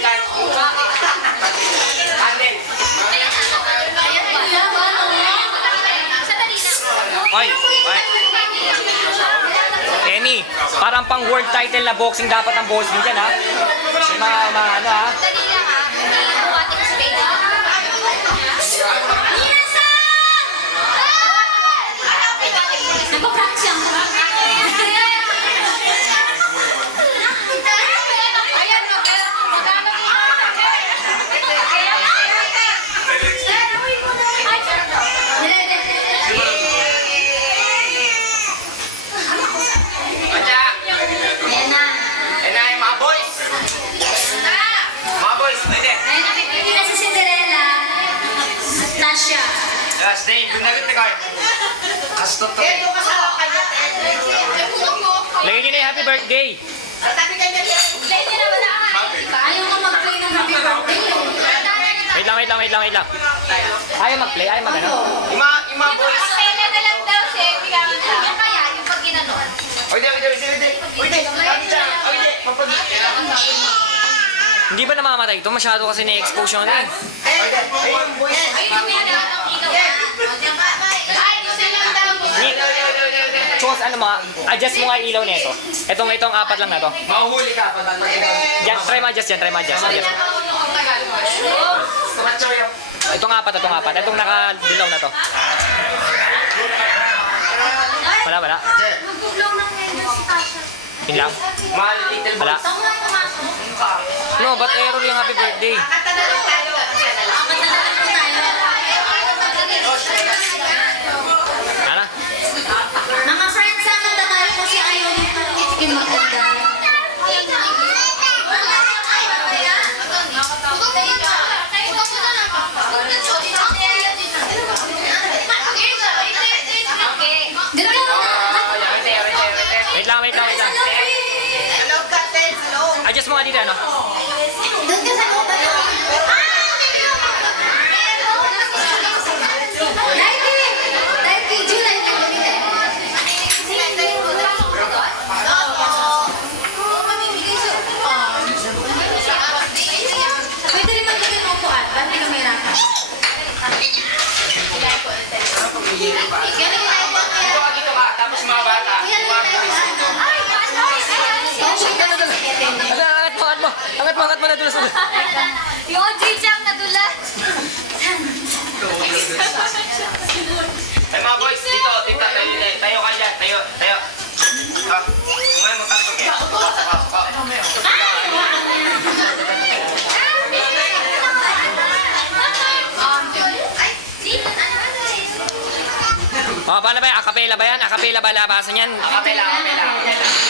card. Handle. Oy, oy. Kenny, parang pang world title na boxing dapat ang boss mo dyan, ha? May mga ano, ha? Last day, gunalit na kayo. Kastot to. Lagyan nyo na yung happy birthday. Ayaw mo mag-play ng happy birthday. Wait lang. Ayaw mag-play, ayaw mag-ano. Ima boys. Pele na lang daw siya. Bigyan ka kaya yung pag ginanon. Oy, Hindi ba namamatay ito? Masyado kasi na-expose yun, eh. Ayun yung minaw ng ilaw. Chos, ano mga, adjust mo nga yung ilaw nito. Itong apat lang na to. Mahuhuli ka pag Yan, try ma-adjust. Itong apat. Itong nakadilaw na to. Wala. Maguglaw ng ngayon si Tasha. Yun lang. Mahal little Wala. boys. Ako lang pumasok. No, ba't error yung happy birthday? Kanta na lang tayo. Ano? Mga friends, sana tayo kasi ayaw nito. Sige, maganda. Wait lang. Adjust mo nga dito, ano? Doon ka sa loob. Pwede rin magbigay ng upuan. Ba't may kamera ka? Dito ka, tapos mga bata. Mga boys. Angat mo na dulas. Yung OG Jack nadulas. Ay mga boys, dito, tayo ka dyan, tayo. Kumain mo tapos kaya. Pasok. Oh, paano ba yan? Akapela ba yan? Akapela ba labasan yan? Akapela.